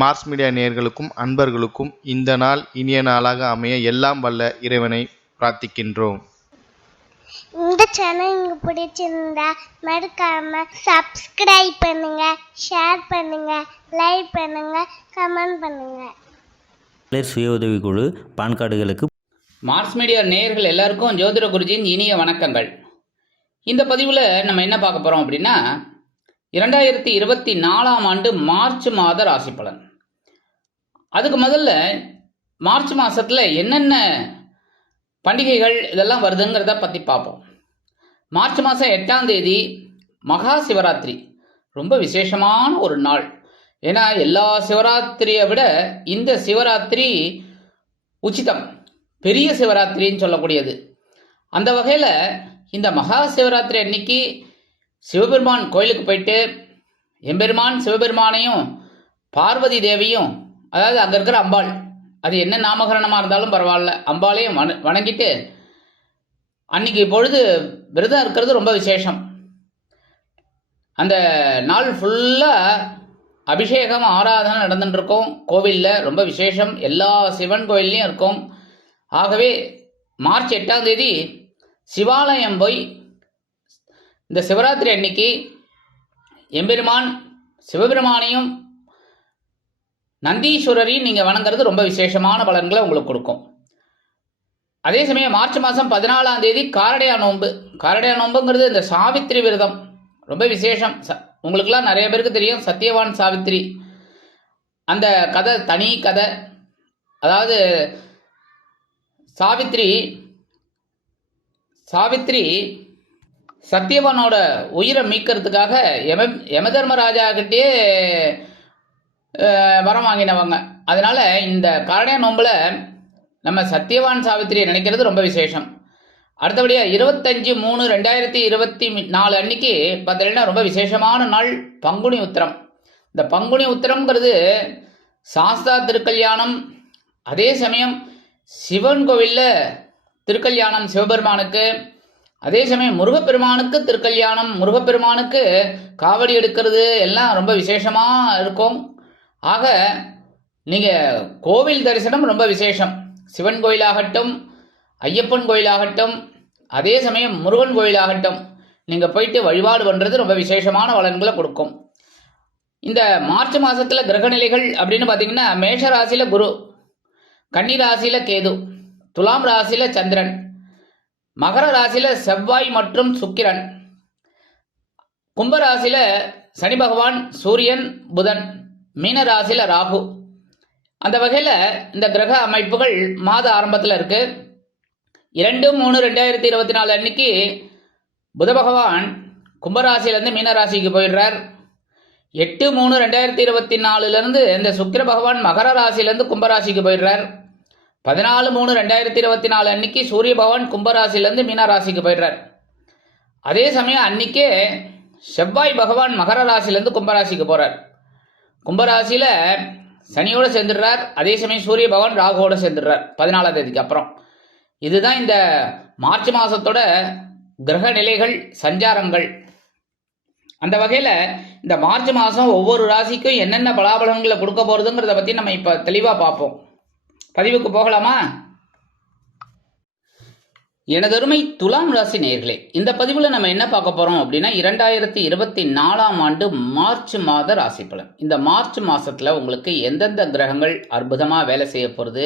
Mars media நேயர்களுக்கும் அன்பர்களுக்கும் இந்த நாள் இனிய நாளாக அமைய எல்லாம் வல்ல இறைவனை பிரார்த்திக்கின்றோம். இந்த சேனல் உங்களுக்கு பிடிச்சிருந்தா மறக்காம சப்ஸ்கிரைப் பண்ணுங்க, ஷேர் பண்ணுங்க, லைக் பண்ணுங்க, கமெண்ட் பண்ணுங்க. சுய உதவிக்குழு பான் கார்டுகளுக்கு மார்ஸ் மீடியா நேயர்கள் எல்லாருக்கும் ஜோதிட குருஜியின் இனிய வணக்கங்கள். இந்த பதிவில் நம்ம என்ன பார்க்க போகிறோம் அப்படின்னா 2024ஆம் ஆண்டு மார்ச் மாத ராசி பலன். அதுக்கு முதல்ல மார்ச் மாதத்தில் என்னென்ன பண்டிகைகள் இதெல்லாம் வருதுங்கிறத பற்றி பார்ப்போம். மார்ச் மாதம் 8ஆம் தேதி மகா சிவராத்திரி, ரொம்ப விசேஷமான ஒரு நாள். ஏன்னா எல்லா சிவராத்திரியை விட இந்த சிவராத்திரி உச்சிதம், பெரிய சிவராத்திரின்னு சொல்லக்கூடியது. அந்த வகையில் இந்த மகா சிவராத்திரி அன்னைக்கு சிவபெருமான் கோயிலுக்கு போயிட்டு எம்பெருமான் சிவபெருமானையும் பார்வதி தேவியும், அதாவது அங்கே இருக்கிற அம்பாள், அது என்ன நாமகரணமாக இருந்தாலும் பரவாயில்ல, அம்பாளையும் வணங்கிட்டு அன்னைக்கு பொழுது விரதம் இருக்கிறது ரொம்ப விசேஷம். அந்த நாள் ஃபுல்லாக அபிஷேகம் ஆராதனை நடந்துட்டு இருக்கும் கோவிலில், ரொம்ப விசேஷம். எல்லா சிவன் கோயில்லையும் இருக்கும். ஆகவே மார்ச் 8ஆம் தேதி சிவாலயம் போய் இந்த சிவராத்திரி அன்னைக்கு எம்பெருமான் சிவபெருமானையும் நந்தீஸ்வரரையும் நீங்கள் வணங்குறது ரொம்ப விசேஷமான பலன்களை உங்களுக்கு கொடுக்கும். அதே சமயம் மார்ச் மாதம் 14ஆம் தேதி காரடையா நோன்பு. காரடையா நோன்புங்கிறது இந்த சாவித்திரி விரதம், ரொம்ப விசேஷம். உங்களுக்கெல்லாம் நிறைய பேருக்கு தெரியும் சத்தியவான் சாவித்திரி. அந்த கதை தனி கதை. அதாவது சாவித்திரி சத்தியவானோட உயிரை மீட்கிறதுக்காக யமதர்மராஜா கிட்டே வரம் வாங்கினவங்க. அதனால இந்த காரடையா நோம்பில் நம்ம சத்தியவான் சாவித்திரியை நினைக்கிறது ரொம்ப விசேஷம். அடுத்தபடியாக 25/3/2024 அன்னைக்கு பார்த்தீங்கன்னா ரொம்ப விசேஷமான நாள் பங்குனி உத்திரம். இந்த பங்குனி உத்திரம்ங்கிறது சாஸ்தா திருக்கல்யாணம். அதே சமயம் சிவன் கோவிலில் திருக்கல்யாணம் சிவபெருமானுக்கு, அதே சமயம் முருகப்பெருமானுக்கு திருக்கல்யாணம், முருகப்பெருமானுக்கு காவடி எடுக்கிறது எல்லாம் ரொம்ப விசேஷமாக இருக்கும். ஆக நீங்கள் கோவில் தரிசனம் ரொம்ப விசேஷம். சிவன் கோயிலாகட்டும், ஐயப்பன் கோயிலாகட்டும், அதே சமயம் முருகன் கோயிலாகட்டும், நீங்கள் போயிட்டு வழிபாடு பண்ணுறது ரொம்ப விசேஷமான பலன்களை கொடுக்கும். இந்த மார்ச் மாதத்தில் கிரகநிலைகள் அப்படின்னு பார்த்தீங்கன்னா மேஷ ராசியில் குரு, கன்னி ராசியில் கேது, துலாம் ராசியில் சந்திரன், மகர ராசியில் செவ்வாய் மற்றும் சுக்கிரன், கும்பராசியில் சனி பகவான், சூரியன், புதன், மீன ராசியில் ராகு. அந்த வகையில் இந்த கிரக அமைப்புகள் மாத ஆரம்பத்தில் இருக்கு. 2/3/2024 அன்னைக்கு புத பகவான் கும்பராசியிலேருந்து மீன ராசிக்கு போயிடுறார். 8/3/2024 இந்த சுக்கிர பகவான் மகர ராசியிலேருந்து கும்பராசிக்கு போயிடுறார். 14/3/2024 அன்னைக்கு சூரிய பகவான் கும்பராசிலேருந்து மீன ராசிக்கு போயிடுறார். அதே சமயம் அன்னைக்கே செவ்வாய் பகவான் மகர ராசிலேருந்து கும்பராசிக்கு போகிறார். கும்பராசியில் சனியோடு சேர்ந்துடுறார். அதே சமயம் சூரிய பகவான் ராகுவோடு சேர்ந்துடுறார் 14ஆம் தேதிக்கு அப்புறம். இதுதான் இந்த மார்ச் மாதத்தோட கிரக நிலைகள், சஞ்சாரங்கள். அந்த வகையில் இந்த மார்ச் மாதம் ஒவ்வொரு ராசிக்கும் என்னென்ன பலாபலன்களை கொடுக்க போகிறதுங்கிறத பற்றி நம்ம இப்போ தெளிவாக பார்ப்போம். பதிவுக்கு போகலாமா? எனதருமை துலாம் ராசி நேயர்களே, இந்த பதிவில் நம்ம என்ன பார்க்க போகிறோம் அப்படின்னா 2024ஆம் ஆண்டு மார்ச் மாத ராசி பலன். இந்த மார்ச் மாதத்தில் உங்களுக்கு எந்தெந்த கிரகங்கள் அற்புதமாக வேலை செய்ய போகிறது,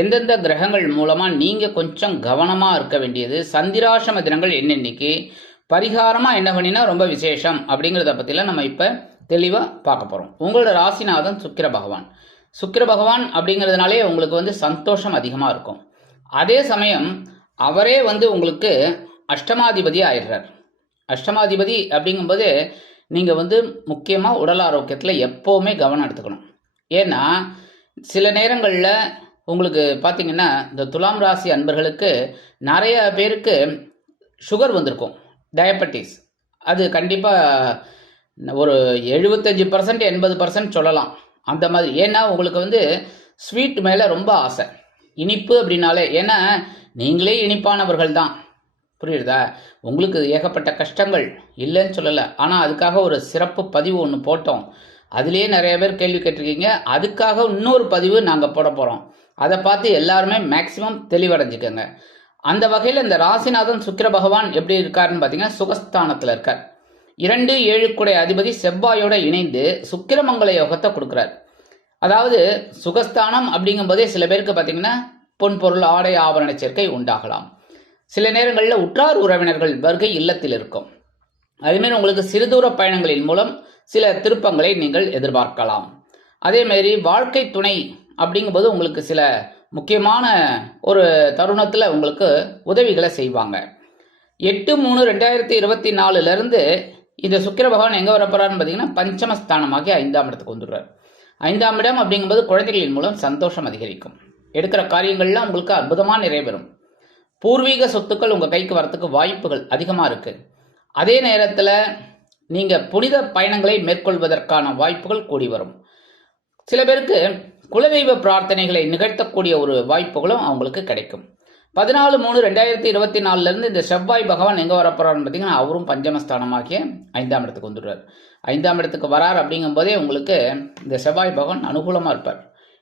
எந்தெந்த கிரகங்கள் மூலமாக நீங்கள் கொஞ்சம் கவனமாக இருக்க வேண்டியது, சந்திராசிரம தினங்கள் என்னென்னைக்கு, பரிகாரமாக என்ன பண்ணினா ரொம்ப விசேஷம் அப்படிங்கிறத பற்றிலாம் நம்ம இப்போ தெளிவாக பார்க்க போகிறோம். உங்களோட ராசிநாதன் சுக்கிர பகவான். சுக்கிர பகவான் அப்படிங்கிறதுனாலே உங்களுக்கு சந்தோஷம் அதிகமாக இருக்கும். அதே சமயம் அவரே உங்களுக்கு அஷ்டமாதிபதி ஆயிடுறார். அஷ்டமாதிபதி அப்படிங்கும்போது நீங்கள் முக்கியமாக உடல் ஆரோக்கியத்தில் எப்போவுமே கவனம் எடுத்துக்கணும். ஏன்னா சில நேரங்களில் உங்களுக்கு பார்த்தீங்கன்னா இந்த துலாம் ராசி அன்பர்களுக்கு நிறைய பேருக்கு சுகர் வந்திருக்கும், டயபெட்டிஸ். அது கண்டிப்பாக ஒரு 75% 80% சொல்லலாம் அந்த மாதிரி. ஏன்னா உங்களுக்கு ஸ்வீட் மேலே ரொம்ப ஆசை, இனிப்பு அப்படின்னாலே. ஏன்னா நீங்களே இனிப்பானவர்கள் தான், புரியுதா? உங்களுக்கு ஏகப்பட்ட கஷ்டங்கள் இல்லைன்னு சொல்லலை, ஆனால் அதுக்காக ஒரு சிறப்பு பதிவு ஒன்று போட்டோம். அதுலேயே நிறைய பேர் கேள்வி கேட்டிருக்கீங்க. அதுக்காக இன்னொரு பதிவு நாங்கள் போட போகிறோம். அதை பார்த்து எல்லாருமே மேக்சிமம் தெளிவடைஞ்சுக்கோங்க. அந்த வகையில் இந்த ராசிநாதன் சுக்கிர பகவான் எப்படி இருக்காருன்னு பார்த்தீங்கன்னா சுகஸ்தானத்தில் இருக்கார். 2, 7 குடை அதிபதி செவ்வாயோட இணைந்து சுக்கிரமங்கல யோகத்தை கொடுக்குறார். அதாவது சுகஸ்தானம் அப்படிங்கும்போதே சில பேருக்கு பார்த்தீங்கன்னா பொன் பொருள் ஆடை ஆபரண சேர்க்கை உண்டாகலாம். சில நேரங்களில் உற்றார் உறவினர்கள் வருகை இல்லத்தில் இருக்கும். அதேமாரி உங்களுக்கு சிறுதூர பயணங்களின் மூலம் சில திருப்பங்களை நீங்கள் எதிர்பார்க்கலாம். அதேமாரி வாழ்க்கை துணை அப்படிங்கும்போது உங்களுக்கு சில முக்கியமான ஒரு தருணத்தில் உங்களுக்கு உதவிகளை செய்வாங்க. 8/3/2024 இந்த சுக்கிர பகவான் எங்கே வரப்போறாருன்னு பார்த்தீங்கன்னா பஞ்சமஸ்தானமாகி 5ஆம் இடத்துக்கு வந்துடுறார். 5ஆம் இடம் அப்படிங்கும்போது குழந்தைகளின் மூலம் சந்தோஷம் அதிகரிக்கும். எடுக்கிற காரியங்கள்லாம் உங்களுக்கு அற்புதமாக நிறைவேறும். பூர்வீக சொத்துக்கள் உங்கள் கைக்கு வரத்துக்கு வாய்ப்புகள் அதிகமாக இருக்குது. அதே நேரத்தில் நீங்கள் புனித பயணங்களை மேற்கொள்வதற்கான வாய்ப்புகள் கூடி வரும். சில பேருக்கு குலதெய்வ பிரார்த்தனைகளை நிகழ்த்தக்கூடிய ஒரு வாய்ப்புகளும் அவங்களுக்கு கிடைக்கும். 14/3/2024 இந்த செவ்வாய் பகவான் எங்கே வரப்போறாருன்னு பார்த்தீங்கன்னா அவரும் பஞ்சமஸ்தானமாகிய 5ஆம் இடத்துக்கு வந்துடுறார். 5ஆம் இடத்துக்கு வரார் அப்படிங்கும்போதே உங்களுக்கு இந்த செவ்வாய் பகவான் அனுகூலமாக இருப்பார்.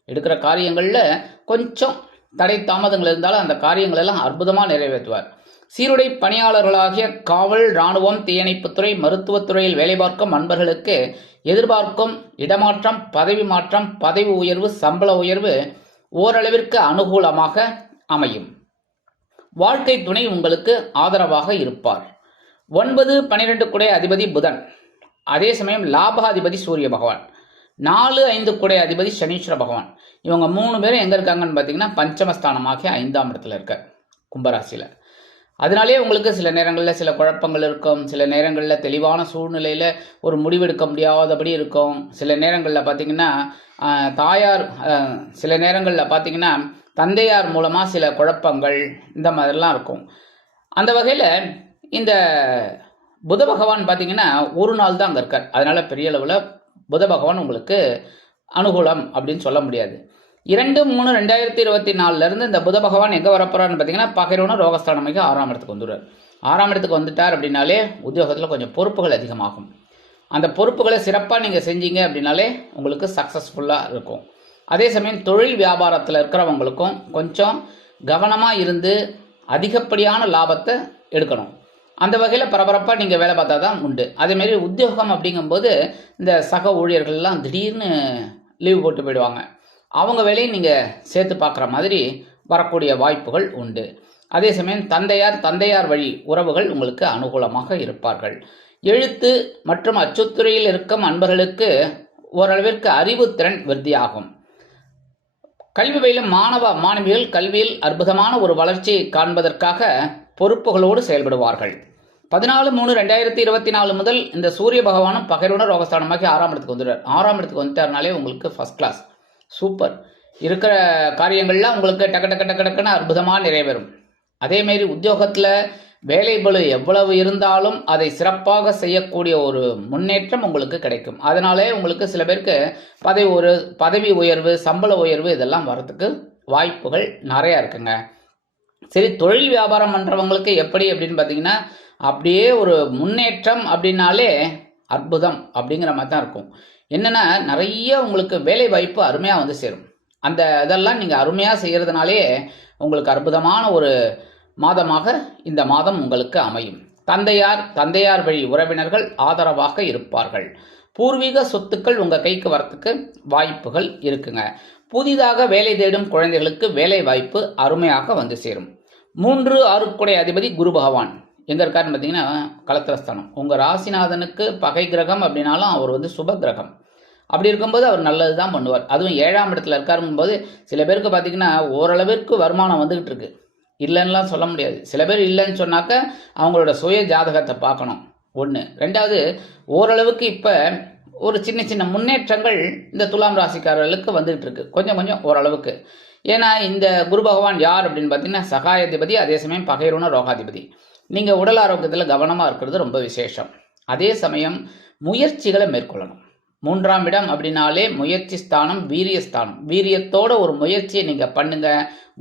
எடுக்கிற காரியங்களில் கொஞ்சம் தடை தாமதங்கள் இருந்தாலும் அந்த காரியங்கள் எல்லாம் அற்புதமாக நிறைவேற்றுவார். சீருடை பணியாளர்களாகிய காவல், இராணுவம், தீயணைப்புத்துறை, மருத்துவத்துறையில் வேலை பார்க்கும் அன்பர்களுக்கு எதிர்பார்க்கும் இடமாற்றம், பதவி மாற்றம், பதவி உயர்வு, சம்பள உயர்வு ஓரளவிற்கு அனுகூலமாக அமையும். வாழ்க்கை துணை உங்களுக்கு ஆதரவாக இருப்பார். 9, 12 குடை அதிபதி புதன். அதே சமயம் லாபாதிபதி சூரிய பகவான். 4, 5 குடை அதிபதி சனீஸ்வர பகவான். இவங்க 3 பேரும் எங்கே இருக்காங்கன்னு பார்த்தீங்கன்னா பஞ்சமஸ்தானமாகிய 5ஆம் இடத்துல இருக்கார் கும்பராசியில். அதனாலே உங்களுக்கு சில நேரங்களில் சில குழப்பங்கள் இருக்கும். சில நேரங்களில் தெளிவான சூழ்நிலையில் ஒரு முடிவெடுக்க முடியாதபடி இருக்கும். சில நேரங்களில் பார்த்தீங்கன்னா சில நேரங்களில் பார்த்தீங்கன்னா தந்தையார் மூலமாக சில குழப்பங்கள் இந்த மாதிரிலாம் இருக்கும். அந்த வகையில் இந்த புத பகவான் பார்த்தீங்கன்னா ஒரு நாள் தான் அங்கே இருக்கார். அதனால் பெரிய அளவில் புத பகவான் உங்களுக்கு அனுகூலம் அப்படின்னு சொல்ல முடியாது. 2/3/2024 இந்த புத பகவான் எங்கே வரப்போறாருன்னு பார்த்தீங்கன்னா பகைரோன ரோகஸ்தானமாக 6ஆம் இடத்துக்கு வந்துடுறார். 6ஆம் இடத்துக்கு வந்துட்டார் அப்படின்னாலே உத்தியோகத்தில் கொஞ்சம் பொறுப்புகள் அதிகமாகும். அந்த பொறுப்புகளை சிறப்பாக நீங்கள் செஞ்சீங்க அப்படின்னாலே உங்களுக்கு சக்ஸஸ்ஃபுல்லாக இருக்கும். அதே சமயம் தொழில் வியாபாரத்தில் இருக்கிறவங்களுக்கும் கொஞ்சம் கவனமாக இருந்து அதிகப்படியான லாபத்தை எடுக்கணும். அந்த வகையில் பரபரப்பாக நீங்கள் வேலை பார்த்தா தான் உண்டு. அதேமாரி உத்தியோகம் அப்படிங்கும்போது இந்த சக ஊழியர்கள்லாம் திடீர்னு லீவ் போட்டு போயிடுவாங்க. அவங்க வேலையை நீங்கள் சேர்த்து பார்க்குற மாதிரி வரக்கூடிய வாய்ப்புகள் உண்டு. அதே சமயம் தந்தையார் வழி உறவுகள் உங்களுக்கு அனுகூலமாக இருப்பார்கள். எழுத்து மற்றும் அச்சுத்துறையில் இருக்கும் அன்பர்களுக்கு ஓரளவிற்கு அறிவுத்திறன் விருத்தியாகும். கல்வி பயிலும் மாணவிகள் கல்வியில் அற்புதமான ஒரு வளர்ச்சியை காண்பதற்காக பொறுப்புகளோடு செயல்படுவார்கள். 14/3/2024 முதல் இந்த சூரிய பகவானும் பகைரோன ரோகஸ்தானமாகி 6ஆம் இடத்துக்கு வந்துடுறார். 6ஆம் இடத்துக்கு வந்துட்டாருனாலே உங்களுக்கு ஃபர்ஸ்ட் கிளாஸ் சூப்பர். இருக்கிற காரியங்கள்லாம் உங்களுக்கு டக்குன்னு அற்புதமாக நிறைவேறும். அதேமாரி உத்தியோகத்தில் வேலை பளு எவ்வளவு இருந்தாலும் அதை சிறப்பாக செய்யக்கூடிய ஒரு முன்னேற்றம் உங்களுக்கு கிடைக்கும். அதனாலே உங்களுக்கு சில பேருக்கு பதவி உயர்வு, சம்பள உயர்வு இதெல்லாம் வரத்துக்கு வாய்ப்புகள் நிறையா இருக்குங்க. சரி, தொழில் வியாபாரம் பண்ணுறவங்களுக்கு எப்படி அப்படின்னு பார்த்தீங்கன்னா அப்படியே ஒரு முன்னேற்றம் அப்படின்னாலே அற்புதம் அப்படிங்கிற மாதிரி தான் இருக்கும். என்னென்னா நிறைய உங்களுக்கு வேலை வாய்ப்பு அருமையாக வந்து சேரும். அந்த இதெல்லாம் நீங்கள் அருமையாக செய்கிறதுனாலே உங்களுக்கு அற்புதமான ஒரு மாதமாக இந்த மாதம் உங்களுக்கு அமையும். தந்தையார் வழி உறவினர்கள் ஆதரவாக இருப்பார்கள். பூர்வீக சொத்துக்கள் உங்கள் கைக்கு வரத்துக்கு வாய்ப்புகள் இருக்குங்க. புதிதாக வேலை தேடும் குழந்தைகளுக்கு வேலை வாய்ப்பு அருமையாக வந்து சேரும். 3, 6 குடை அதிபதி குரு பகவான் எங்கே இருக்காருன்னு பார்த்தீங்கன்னா கலத்திரஸ்தானம். உங்கள் ராசிநாதனுக்கு பகை கிரகம் அப்படின்னாலும் அவர் வந்து சுப கிரகம். அப்படி இருக்கும்போது அவர் நல்லது தான் பண்ணுவார். அதுவும் 7ஆம் இடத்துல இருக்காருங்கும்போது சில பேருக்கு பார்த்தீங்கன்னா ஓரளவிற்கு வருமானம் வந்துக்கிட்டு இருக்கு, இல்லைன்னுலாம் சொல்ல முடியாது. சில பேர் இல்லைன்னு சொன்னாக்க அவங்களோட சுய ஜாதகத்தை பார்க்கணும். 1. 2வது ஓரளவுக்கு இப்போ ஒரு சின்ன முன்னேற்றங்கள் இந்த துலாம் ராசிக்காரர்களுக்கு வந்துகிட்டு இருக்கு, கொஞ்சம் ஓரளவுக்கு. ஏன்னா இந்த குரு பகவான் யார் அப்படின்னு பார்த்தீங்கன்னா சகாயாதிபதி, அதே சமயம் பகைரோன ரோகாதிபதி. நீங்கள் உடல் ஆரோக்கியத்தில் கவனமாக இருக்கிறது ரொம்ப விசேஷம். அதே சமயம் முயற்சிகளை மேற்கொள்ளணும். 3ஆம் இடம் அப்படின்னாலே முயற்சி ஸ்தானம், வீரியஸ்தானம். வீரியத்தோட ஒரு முயற்சியை நீங்கள் பண்ணுங்க.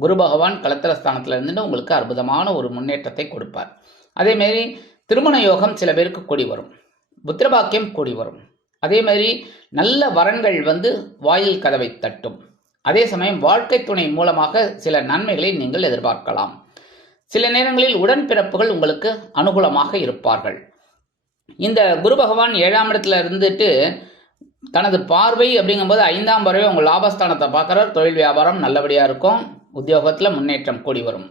குரு பகவான் கலத்திரஸ்தானத்தில் இருந்துட்டு உங்களுக்கு அற்புதமான ஒரு முன்னேற்றத்தை கொடுப்பார். அதேமாரி திருமண யோகம் சில பேருக்கு கூடி வரும், புத்திரபாக்கியம் கூடி வரும். அதே மாதிரி நல்ல வரன்கள் வந்து வாயில் கதவை தட்டும். அதே சமயம் வாழ்க்கை துணை மூலமாக சில நன்மைகளை நீங்கள் எதிர்பார்க்கலாம். சில நேரங்களில் உடன்பிறப்புகள் உங்களுக்கு அனுகூலமாக இருப்பார்கள். இந்த குரு பகவான் 7ஆம் இடத்துல இருந்துட்டு தனது பார்வை அப்படிங்கும்போது 5ஆம் பார்வை உங்கள் லாபஸ்தானத்தை பார்க்குறார். தொழில் வியாபாரம் நல்லபடியாக இருக்கும், உத்தியோகத்தில் முன்னேற்றம் கூடி வரும்.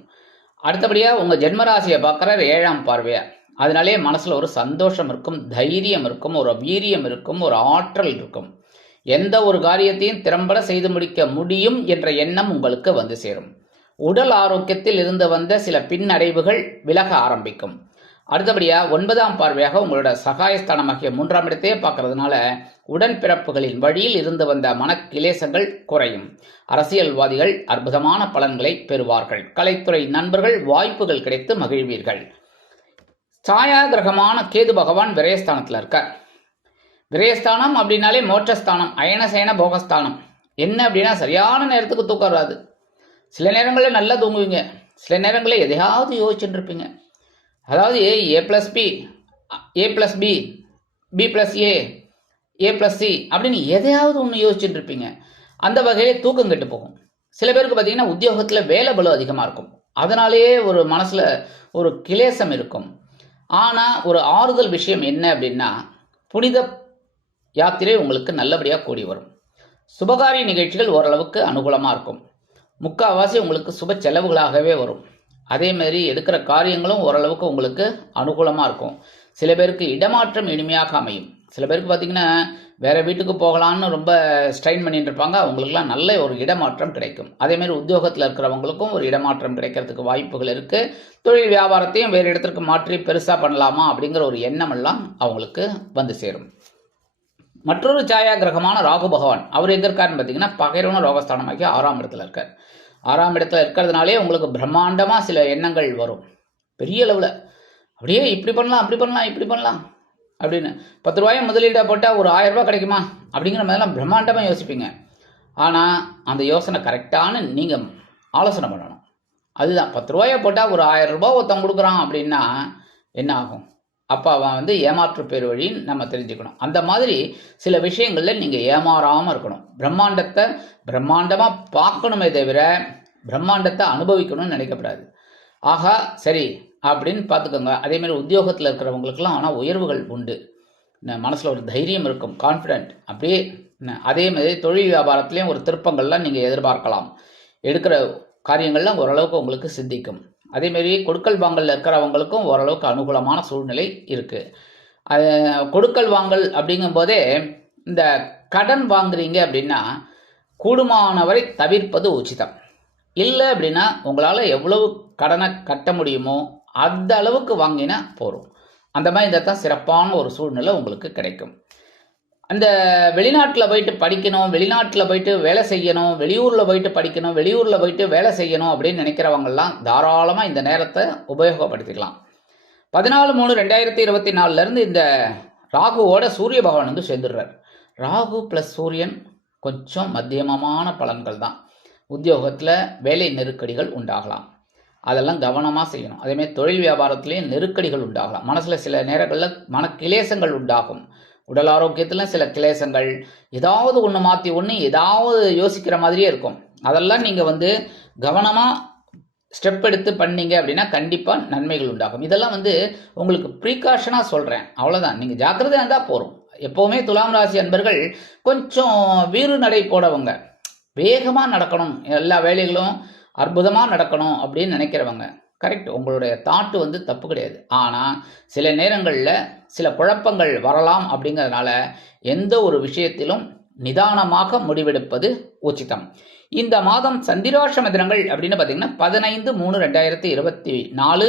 அடுத்தபடியாக உங்கள் ஜென்மராசியை பார்க்குறார் 7ஆம் பார்வையாக. அதனாலே மனசில் ஒரு சந்தோஷம் இருக்கும், தைரியம் இருக்கும், ஒரு வீரியம் இருக்கும், ஒரு ஆற்றல் இருக்கும். எந்த ஒரு காரியத்தையும் திறம்பட செய்து முடிக்க முடியும் என்ற எண்ணம் உங்களுக்கு வந்து சேரும். உடல் ஆரோக்கியத்தில் இருந்து வந்த சில பின்னடைவுகள் விலக ஆரம்பிக்கும். அடுத்தபடியாக 9ஆம் பார்வையாக உங்களோட சகாயஸ்தானமாகிய 3ஆம் இடத்தையே பார்க்கறதுனால உடன்பிறப்புகளின் வழியில் இருந்து வந்த மனக்கிலேசங்கள் குறையும். அரசியல்வாதிகள் அற்புதமான பலன்களை பெறுவார்கள். கலைத்துறை நண்பர்கள் வாய்ப்புகள் கிடைத்து மகிழ்வீர்கள். சாயா கிரகமான கேது பகவான் விரயஸ்தானத்தில் இருக்கார். விரயஸ்தானம் அப்படின்னாலே மோட்சஸ்தானம், அயனசேன போகஸ்தானம். என்ன அப்படின்னா சரியான நேரத்துக்கு தூக்கம் வராது. சில நேரங்களில் நல்லா தூங்குவீங்க, சில நேரங்களில் எதையாவது யோசிச்சுட்டு இருப்பீங்க. அதாவது A+B, A+B, B+A, A+C அப்படின்னு எதையாவது ஒன்று யோசிச்சுட்டு இருப்பீங்க. அந்த வகையிலே தூக்கம் கெட்டு போகும். சில பேருக்கு பார்த்தீங்கன்னா உத்தியோகத்தில் வேலை பளு அதிகமாக இருக்கும், அதனாலேயே ஒரு மனசில் ஒரு கிளேசம் இருக்கும். ஆனால் ஒரு ஆறுதல் விஷயம் என்ன அப்படின்னா, புனித யாத்திரை உங்களுக்கு நல்லபடியாக கூடி வரும். சுபகாரிய நிகழ்ச்சிகள் ஓரளவுக்கு அனுகூலமாக இருக்கும். முக்கால்வாசி உங்களுக்கு சுப செலவுகளாகவே வரும். அதே மாதிரி எடுக்கிற காரியங்களும் ஓரளவுக்கு உங்களுக்கு அனுகூலமாக இருக்கும். சில பேருக்கு இடமாற்றம் இனிமையாக அமையும். சில பேருக்கு பார்த்திங்கன்னா வேறு வீட்டுக்கு போகலான்னு ரொம்ப ஸ்ட்ரெயின் பண்ணிட்டு இருப்பாங்க, அவங்களுக்குலாம் நல்ல ஒரு இடமாற்றம் கிடைக்கும். அதேமாதிரி உத்தியோகத்தில் இருக்கிறவங்களுக்கும் ஒரு இடமாற்றம் கிடைக்கிறதுக்கு வாய்ப்புகள் இருக்குது. தொழில் வியாபாரத்தையும் வேறு இடத்திற்கு மாற்றி பெருசாக பண்ணலாமா அப்படிங்கிற ஒரு எண்ணமெல்லாம் அவங்களுக்கு வந்து சேரும். மற்றொரு சாயா கிரகமான ராகு பகவான், அவர் எங்கே இருக்காருன்னு பார்த்தீங்கன்னா பகைரவன ரோகஸ்தானமாக்கி 6ஆம் இடத்துல இருக்கார். 6ஆம் இடத்துல இருக்கிறதுனாலே உங்களுக்கு பிரம்மாண்டமாக சில எண்ணங்கள் வரும். பெரிய அளவில் அப்படியே இப்படி பண்ணலாம், அப்படி பண்ணலாம், இப்படி பண்ணலாம் அப்படின்னு 10 ரூபாயை முதலீடாக போட்டால் ஒரு 1000 ரூபாய் கிடைக்குமா அப்படிங்கிற மாதிரிலாம் பிரம்மாண்டமாக யோசிப்பீங்க. ஆனால் அந்த யோசனை கரெக்டான நீங்கள் ஆலோசனை பண்ணணும். அதுதான் 10 ரூபாயை போட்டால் ஒரு 1000 ரூபாய் ஒருத்தன் கொடுக்குறான் அப்படின்னா என்ன ஆகும்? அப்போ அவன் வந்து ஏமாற்று பேர் வழின்னு நம்ம தெரிஞ்சுக்கணும். அந்த மாதிரி சில விஷயங்களில் நீங்கள் ஏமாறாமல் இருக்கணும். பிரம்மாண்டத்தை பிரம்மாண்டமாக பார்க்கணுமே தவிர பிரம்மாண்டத்தை அனுபவிக்கணும்னு நினைக்கப்படாது. ஆகா சரி அப்படின்னு பார்த்துக்கோங்க. அதேமாதிரி உத்தியோகத்தில் இருக்கிறவங்களுக்கெல்லாம் ஆனால் உயர்வுகள் உண்டு, மனசில் ஒரு தைரியம் இருக்கும், கான்ஃபிடென்ட் அப்படியே. அதேமாதிரி தொழில் வியாபாரத்துலேயும் ஒரு திருப்பங்கள்லாம் நீங்கள் எதிர்பார்க்கலாம். எடுக்கிற காரியங்கள்லாம் ஓரளவுக்கு உங்களுக்கு சித்திக்கும். அதேமாரி கொடுக்கல் வாங்கலில் இருக்கிறவங்களுக்கும் ஓரளவுக்கு அனுகூலமான சூழ்நிலை இருக்குது. கொடுக்கல் வாங்கல் அப்படிங்கும்போதே இந்த கடன் வாங்குறீங்க அப்படின்னா கூடுமானவரை தவிர்ப்பது உச்சிதம். இல்லை அப்படின்னா உங்களால் எவ்வளவு கடனை கட்ட முடியுமோ அந்த அளவுக்கு வாங்கினா போகும். அந்த மாதிரி இருந்தால் தான் சிறப்பான ஒரு சூழ்நிலை உங்களுக்கு கிடைக்கும். அந்த வெளிநாட்டில் போயிட்டு படிக்கணும், வெளிநாட்டில் போயிட்டு வேலை செய்யணும், வெளியூரில் போயிட்டு படிக்கணும், வெளியூரில் போயிட்டு வேலை செய்யணும் அப்படின்னு நினைக்கிறவங்கெல்லாம் தாராளமாக இந்த நேரத்தை உபயோகப்படுத்திக்கலாம். 14/3/2024 இந்த ராகுவோட சூரிய பகவான் வந்து சேர்ந்துடுறார். ராகு ப்ளஸ் சூரியன் கொஞ்சம் மத்தியமமான பலன்கள் தான். உத்தியோகத்தில் வேலை நெருக்கடிகள் உண்டாகலாம், அதெல்லாம் கவனமாக செய்யணும். அதேமாதிரி தொழில் வியாபாரத்துலேயும் நெருக்கடிகள் உண்டாகலாம். மனசில் சில நேரங்களில் மனக்கிலேசங்கள் உண்டாகும். உடல் ஆரோக்கியத்தில் சில கிளேசங்கள், ஏதாவது ஒன்று மாற்றி ஒன்று ஏதாவது யோசிக்கிற மாதிரியே இருக்கும். அதெல்லாம் நீங்கள் வந்து கவனமாக ஸ்டெப் எடுத்து பண்ணீங்க அப்படின்னா கண்டிப்பாக நன்மைகள் உண்டாகும். இதெல்லாம் வந்து உங்களுக்கு ப்ரீகாஷனாக சொல்கிறேன், அவ்வளோதான். நீங்கள் ஜாக்கிரதையாக இருந்தால் போகிறோம். எப்போவுமே துலாம் ராசி அன்பர்கள் கொஞ்சம் வீறு நடை போடவங்க, வேகமாக நடக்கணும், எல்லா வேலைகளும் அற்புதமாக நடக்கணும் அப்படின்னு நினைக்கிறவங்க. கரெக்ட், உங்களுடைய தாட்டு வந்து தப்பு கிடையாது. ஆனால் சில நேரங்களில் சில குழப்பங்கள் வரலாம். அப்படிங்கிறதுனால எந்த ஒரு விஷயத்திலும் நிதானமாக முடிவெடுப்பது உச்சிதம். இந்த மாதம் சந்திராஷ்டம தினங்கள் அப்படின்னு பார்த்தீங்கன்னா 15/3/2024,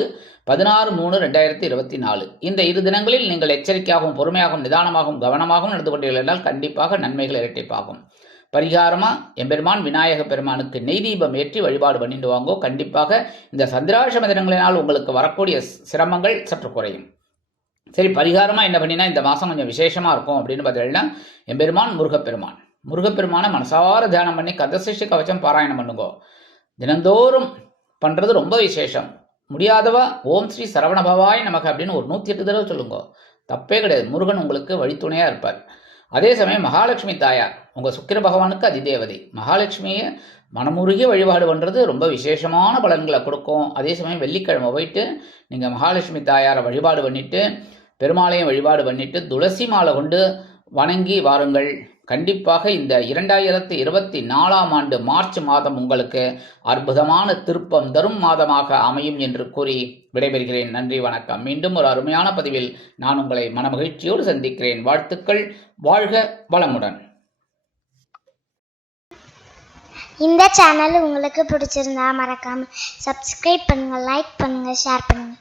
16/3/2024 இந்த 2 தினங்களில் நீங்கள் எச்சரிக்கையாகவும் பொறுமையாகவும் நிதானமாகவும் கவனமாகவும் நடந்து கொண்டீர்கள் என்றால் கண்டிப்பாக நன்மைகள் இரட்டிப்பாகும். பரிகாரமாக எம்பெருமான் விநாயக பெருமானுக்கு நெய் தீபம் ஏற்றி வழிபாடு பண்ணிட்டு வாங்கோ. கண்டிப்பாக இந்த சந்திராஷ்டம தினங்களினால் உங்களுக்கு வரக்கூடிய சிரமங்கள் சற்று குறையும். சரி, பரிகாரமாக என்ன பண்ணினா இந்த மாதம் கொஞ்சம் விசேஷமாக இருக்கும் அப்படின்னு பார்த்தீங்கன்னா எம்பெருமான் முருகப்பெருமான மனசார தியானம் பண்ணி கதசிஷ்டி கவச்சம் பாராயணம் பண்ணுங்கோ. தினந்தோறும் பண்ணுறது ரொம்ப விசேஷம். முடியாதவா ஓம் ஸ்ரீ சரவணபவாய் நமக்கு அப்படின்னு ஒரு 108 தடவை சொல்லுங்கோ, தப்பே கிடையாது. முருகன் உங்களுக்கு வழித்துணையாக இருப்பார். அதே சமயம் மகாலட்சுமி தாயார் உங்கள் சுக்கிர பகவானுக்கு அதிதேவதை. மகாலட்சுமியை மனமுருகிய வழிபாடு பண்ணுறது ரொம்ப விசேஷமான பலன்களை கொடுக்கும். அதே சமயம் வெள்ளிக்கிழமை போயிட்டு நீங்கள் மகாலட்சுமி தாயாரை வழிபாடு பண்ணிவிட்டு பெருமாளையும் வழிபாடு பண்ணிவிட்டு துளசி மாலை கொண்டு வணங்கி வாருங்கள். கண்டிப்பாக இந்த 2024 மார்ச் மாதம் உங்களுக்கு அற்புதமான திருப்பம் தரும் மாதமாக அமையும் என்று கூறி விடைபெறுகிறேன். நன்றி, வணக்கம். மீண்டும் ஒரு அருமையான பதிவில் நான் உங்களை மனமகிழ்ச்சியோடு சந்திக்கிறேன். வாழ்த்துக்கள். வாழ்க வளமுடன். இந்த சேனல் உங்களுக்கு பிடிச்சிருந்தா மறக்காம சப்ஸ்கிரைப் பண்ணுங்க, லைக் பண்ணுங்க, ஷேர் பண்ணுங்க.